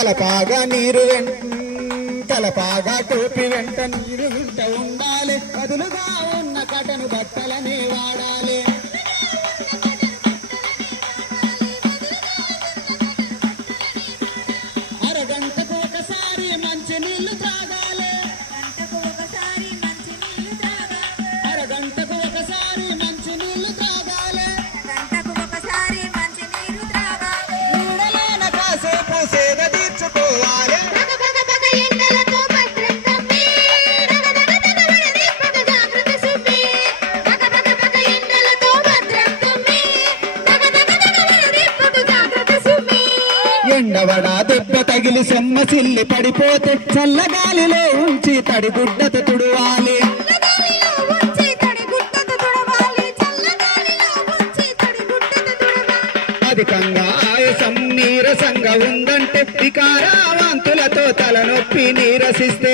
తలపాగా తలపాగా టోపి వెంట నీరు వింట ఉండాలి. కదులుగా ఉన్న కటను బట్టలనే వాడాలి. అరగంటకు ఒకసారి మంచి నీళ్లు త్రాగాలి. అరగంటకు ఒకసారి మంచి నీళ్లు త్రాగాలి. నీడలేన కాసేపు సేద తీర్చుకోవాలి. ఎండవడా దెబ్బ తగిలి సెమ్మసిల్లి పడిపోతే చల్లగాలిలో ఉంచి తడిగుడ్డతో తుడవాలి. అధికంగా ఆయాసం నీరసంగా ఉందంటే వికారావాంతులతో తలనొప్పి నీరసిస్తే